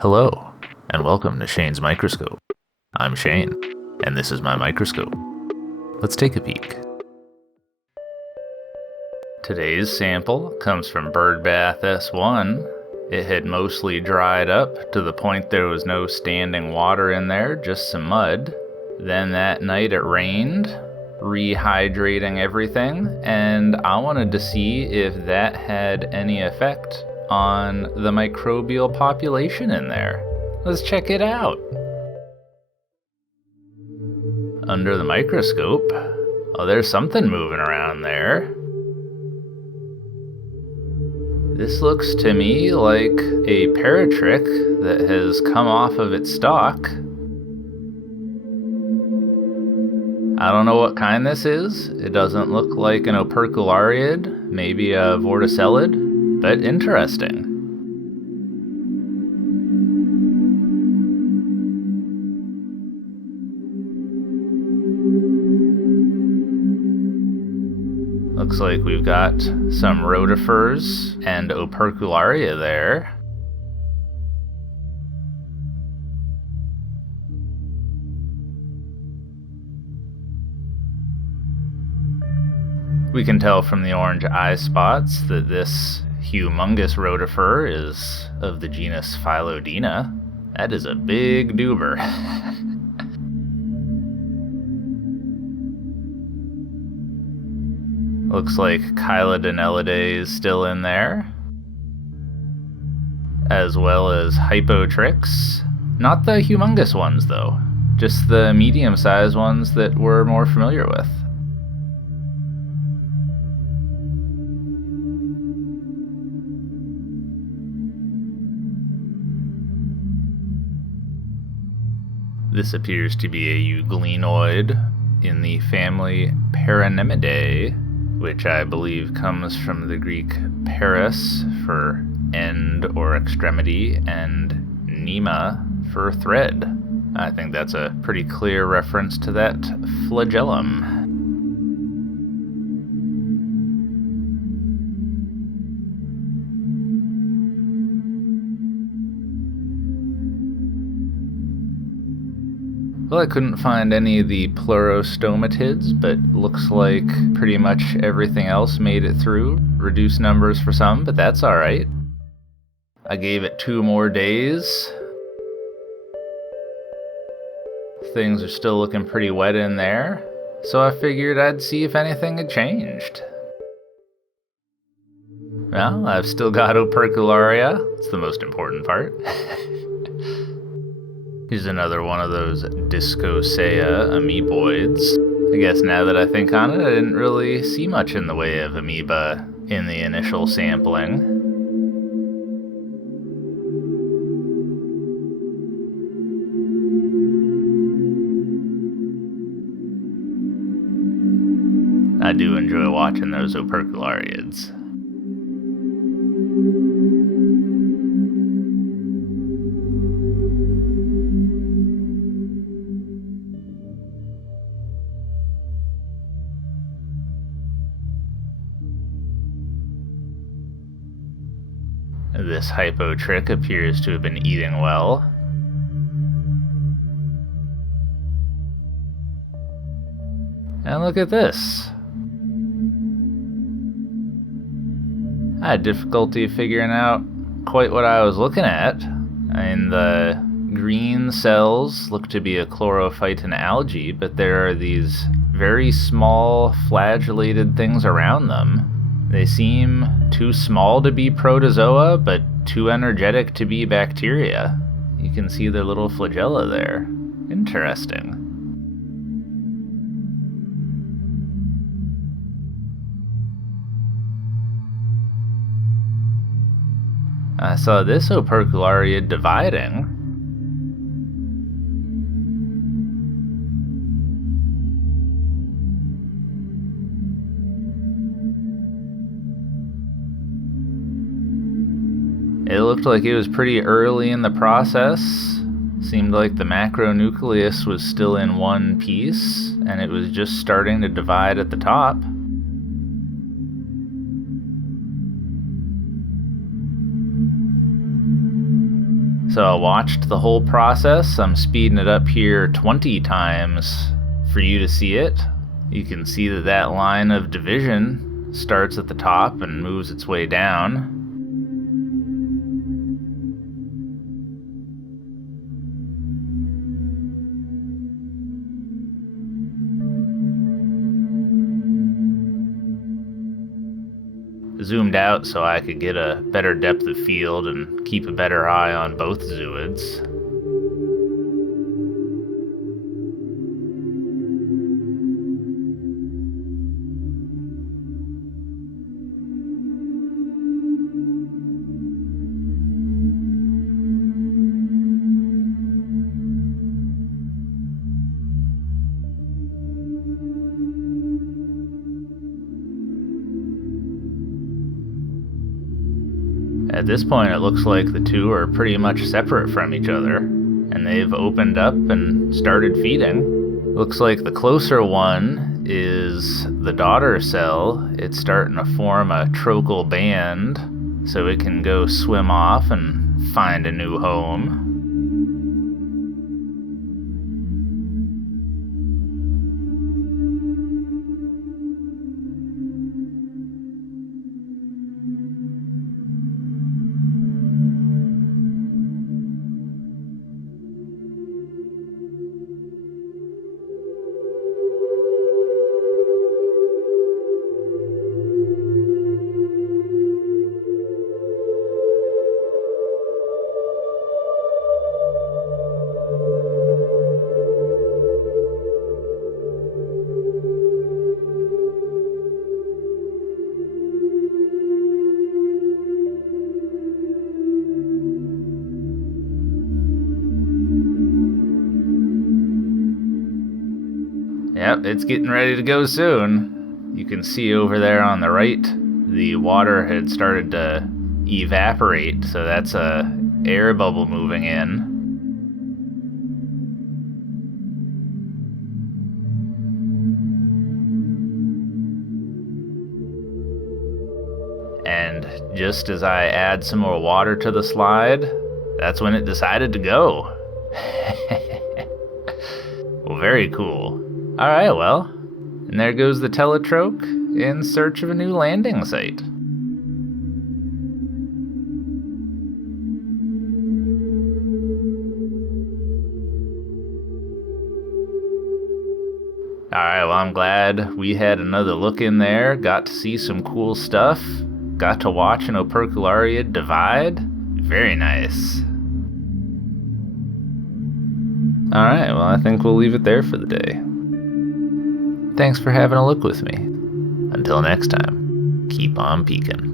Hello, and welcome to Shane's Microscope. I'm Shane, and this is my microscope. Let's take a peek. Today's sample comes from Birdbath S1. It had mostly dried up to the point there was no standing water in there, just some mud. Then that night it rained, rehydrating everything, and I wanted to see if that had any effect on the microbial population in there. Let's check it out. Under the microscope, oh, there's something moving around there. This looks to me like a paratrich that has come off of its stalk. I don't know what kind this is. It doesn't look like an operculariid, maybe a vorticellid, but interesting. Looks like we've got some rotifers and opercularia there. We can tell from the orange eye spots that this humongous rotifer is of the genus Phylodina. That is a big duber. Looks like Chilodonellidae is still in there, as well as Hypotrix. Not the humongous ones though, just the medium-sized ones that we're more familiar with. This appears to be a euglenoid in the family Paranemidae, which I believe comes from the Greek paras for end or extremity and nema for thread. I think that's a pretty clear reference to that flagellum. Well, I couldn't find any of the pleurostomatids, but looks like pretty much everything else made it through. Reduced numbers for some, but that's alright. I gave it 2 more days. Things are still looking pretty wet in there, so I figured I'd see if anything had changed. Well, I've still got opercularia. It's the most important part. Here's another one of those Discosea amoeboids. I guess now that I think on it, I didn't really see much in the way of amoeba in the initial sampling. I do enjoy watching those operculariids. This Hypotrich appears to have been eating well. And look at this. I had difficulty figuring out quite what I was looking at. I mean, the green cells look to be a chlorophyton algae, but there are these very small flagellated things around them. They seem too small to be protozoa, but too energetic to be bacteria. You can see their little flagella there. Interesting. I saw this operculariid dividing. It looked like it was pretty early in the process. Seemed like the macronucleus was still in one piece, and it was just starting to divide at the top. So I watched the whole process. I'm speeding it up here 20 times for you to see it. You can see that that line of division starts at the top and moves its way down. Zoomed out so I could get a better depth of field and keep a better eye on both zooids. At this point, it looks like the two are pretty much separate from each other, and they've opened up and started feeding. Looks like the closer one is the daughter cell. It's starting to form a trochal band so it can go swim off and find a new home. Yep, it's getting ready to go soon. You can see over there on the right, the water had started to evaporate, so that's a air bubble moving in. And just as I add some more water to the slide, that's when it decided to go. Well, very cool. Alright, well, and there goes the teletroch in search of a new landing site. Alright, well, I'm glad we had another look in there, got to see some cool stuff, got to watch an opercularia divide. Very nice. Alright, well, I think we'll leave it there for the day. Thanks for having a look with me. Until next time, keep on peeking.